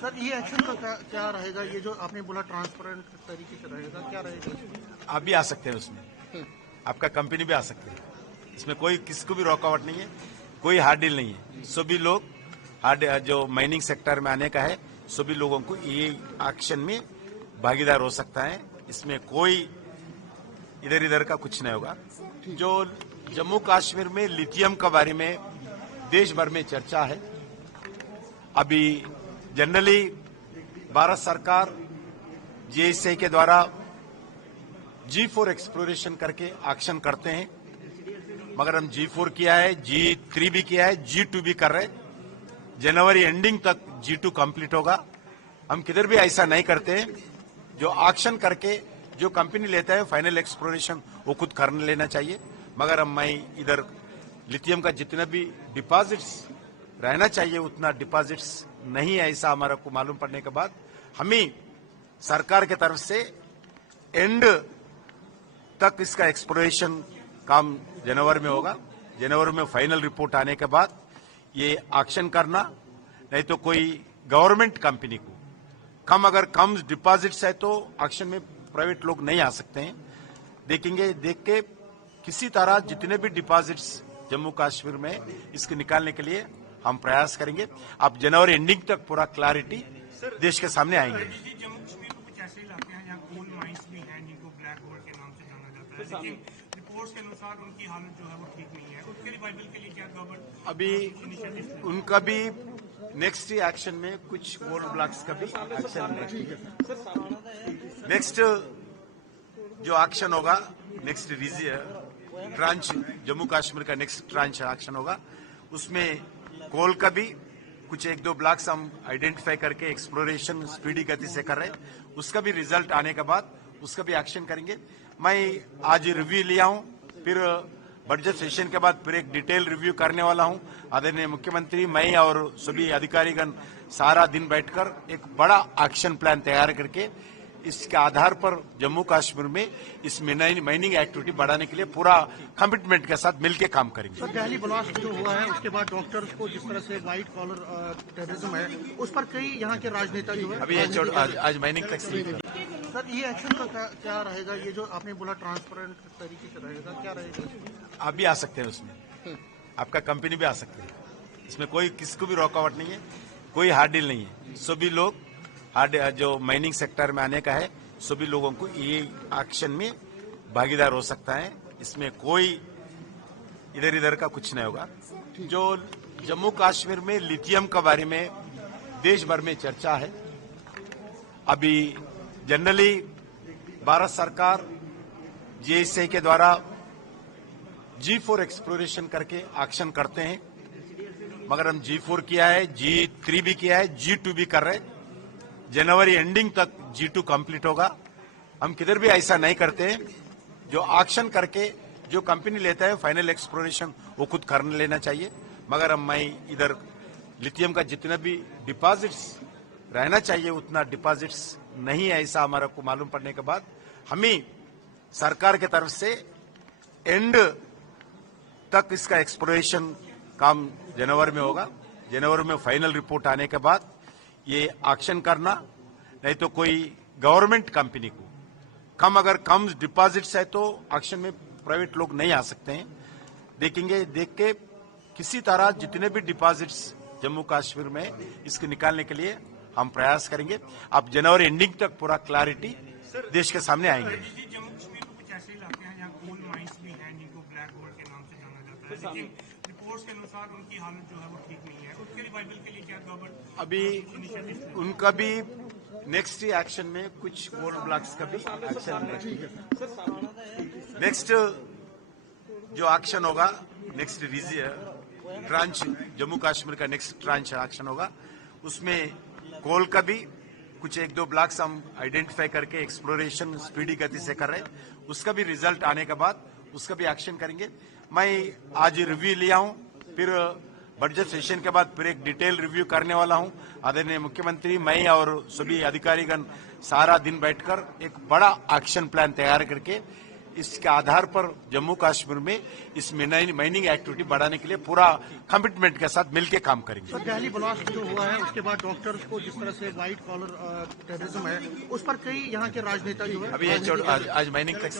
Sir ये action का क्या रहेगा? ये जो आपने बोला ट्रांसपेरेंट तरीके से रहेगा, क्या रहेगा इसमें? आप भी आ सकते हैं उसमें, आपका कंपनी भी आ सकते हैं। इसमें कोई किसको भी रुकावट नहीं है, कोई हार्ड डील नहीं है। सभी लोग हार्ड जो माइनिंग सेक्टर में आने का है, सभी लोगों को ये एक्शन में भागीदार हो सकता है। इसमें कोई इधर इधर का कुछ नहीं होगा। जो जम्मू कश्मीर में लिथियम के बारे में देश भर में चर्चा है। अभी जनरली भारत सरकार जीएसआई के द्वारा G4 एक्सप्लोरेशन करके एक्शन करते हैं, मगर हम G4 किया है, G3 भी किया है, G2 भी कर रहे हैं। जनवरी एंडिंग तक G2 कंप्लीट होगा। हम किधर भी ऐसा नहीं करते हैं। जो एक्शन करके जो कंपनी लेता है फाइनल एक्सप्लोरेशन वो खुद कर लेना चाहिए, मगर मैं इधर लिथियम का जितना भी डिपॉजिट्स रहना चाहिए उतना डिपॉजिट्स नहीं है, ऐसा हमारा को मालूम पड़ने के बाद हमें सरकार की तरफ से एंड तक इसका एक्सप्लोरेशन काम जनवरी में होगा। जनवरी में फाइनल रिपोर्ट आने के बाद ये एक्शन करना, नहीं तो कोई गवर्नमेंट कंपनी को अगर कम डिपॉजिट्स है तो एक्शन में प्राइवेट लोग नहीं आ सकते हैं। देख के किसी तरह जितने भी डिपॉजिट्स जम्मू कश्मीर में इसको निकालने के लिए हम प्रयास करेंगे। अब जनवरी एंडिंग तक पूरा क्लैरिटी देश के सामने आएंगे। जम्मू कश्मीर में कुछ ऐसे इलाके हैं जहाँ कोल माइंस भी हैं जिनको ब्लैक गोल्ड के नाम से जाना जाता है, लेकिन रिपोर्ट्स के अनुसार उनकी हालत जो है वो ठीक नहीं है। उसके रिवाइवल के लिए क्या गवर्नमेंट अभी उनका भी नेक्स्ट एक्शन में कुछ गोल्ड ब्लॉक्स का भी एक्शन नेक्स्ट जो एक्शन होगा, नेक्स्ट ट्रांच जम्मू कश्मीर का नेक्स्ट ट्रांच एक्शन होगा। उसमें कोल का भी कुछ एक दो ब्लॉक्स हम आइडेंटिफाई करके एक्सप्लोरेशन स्पीडी गति से कर रहे हैं। उसका भी रिजल्ट आने के बाद उसका भी एक्शन करेंगे। मैं आज रिव्यू लिया हूं, फिर बजट सेशन के बाद फिर एक डिटेल रिव्यू करने वाला हूं। आदरणीय मुख्यमंत्री, मैं और सभी अधिकारीगण सारा दिन बैठकर एक बड़ा एक्शन प्लान तैयार करके इसके आधार पर जम्मू कश्मीर में इस माइनिंग एक्टिविटी बढ़ाने के लिए पूरा कमिटमेंट के साथ मिलकर काम करेंगे। सर दिल्ली ब्लास्ट जो हुआ है उसके बाद डॉक्टर्स को जिस तरह से व्हाइट कॉलर टेररिज्म है उस पर कई यहाँ के राजनेता जो है अभी आज माइनिंग तक सर ये एक्शन का क्या रहेगा? ये जो आपने बोला ट्रांसपेरेंट तरीके से रहेगा, क्या रहेगा इसमें? आप भी आ सकते हैं उसमें, आपका कंपनी भी आ सकते हैं। इसमें कोई किसको भी रुकावट नहीं है, कोई हार्ड डील नहीं है। सभी लोग हार्ड जो माइनिंग सेक्टर में आने का है, सभी लोगों को ये एक्शन में भागीदार हो सकता है। इसमें कोई इधर इधर का कुछ नहीं होगा। जो जम्मू कश्मीर में लिथियम के बारे में देश भर में चर्चा है। अभी जनरली भारत सरकार जीएसआई के द्वारा G4 एक्सप्लोरेशन करके एक्शन करते हैं, मगर हम G4 किया है, G3 भी किया है, G2 भी कर रहे हैं। जनवरी एंडिंग तक G2 कंप्लीट होगा। हम किधर भी ऐसा नहीं करते हैं। जो एक्शन करके जो कंपनी लेता है फाइनल एक्सप्लोरेशन वो खुद कर लेना चाहिए, मगर मैं इधर लिथियम का जितना भी डिपॉजिट्स रहना चाहिए उतना डिपॉजिट्स नहीं है, ऐसा हमारा को मालूम पड़ने के बाद हमें सरकार की तरफ से एंड तक इसका एक्सप्लोरेशन काम जनवरी में होगा। जनवरी में फाइनल रिपोर्ट आने के बाद ये एक्शन करना, नहीं तो कोई गवर्नमेंट कंपनी को अगर कम डिपॉजिट्स है तो एक्शन में प्राइवेट लोग नहीं आ सकते हैं। देख के किसी तरह जितने भी डिपॉजिट्स जम्मू कश्मीर में इसको निकालने के लिए हम प्रयास करेंगे। अब जनवरी एंडिंग तक पूरा क्लैरिटी देश के सामने आएंगे। जम्मू कश्मीर में कुछ ऐसे इलाके हैं जहाँ कोल माइंस भी हैं जिनको ब्लैक गोल्ड के नाम से जाना जाता है, लेकिन रिपोर्ट्स के अनुसार उनकी हालत जो है वो ठीक नहीं है। उसके रिवाइवल के लिए क्या गवर्नमेंट अभी उनका भी नेक्स्ट एक्शन में कुछ गोल्ड ब्लॉक्स का भी एक्शन नेक्स्ट जो एक्शन होगा, नेक्स्ट ट्रांच जम्मू कश्मीर का नेक्स्ट ट्रांच एक्शन होगा। उसमें कोल का भी कुछ एक दो ब्लॉक्स हम आइडेंटिफाई करके एक्सप्लोरेशन स्पीडी गति से कर रहे हैं। उसका भी रिजल्ट आने के बाद उसका भी एक्शन करेंगे। मैं आज रिव्यू लिया हूं, फिर बजट सेशन के बाद फिर एक डिटेल रिव्यू करने वाला हूं। आदरणीय मुख्यमंत्री, मैं और सभी अधिकारीगण सारा दिन बैठकर एक बड़ा एक्शन प्लान तैयार करके इसके आधार पर जम्मू कश्मीर में इस माइनिंग एक्टिविटी बढ़ाने के लिए पूरा कमिटमेंट के साथ मिलकर काम करेंगे। सर, दिल्ली ब्लास्ट जो हुआ है उसके बाद डॉक्टर्स को जिस तरह से व्हाइट कॉलर टेररिज्म है, उस पर कई यहाँ के राजनेता जो है अभी आज माइनिंग टैक्स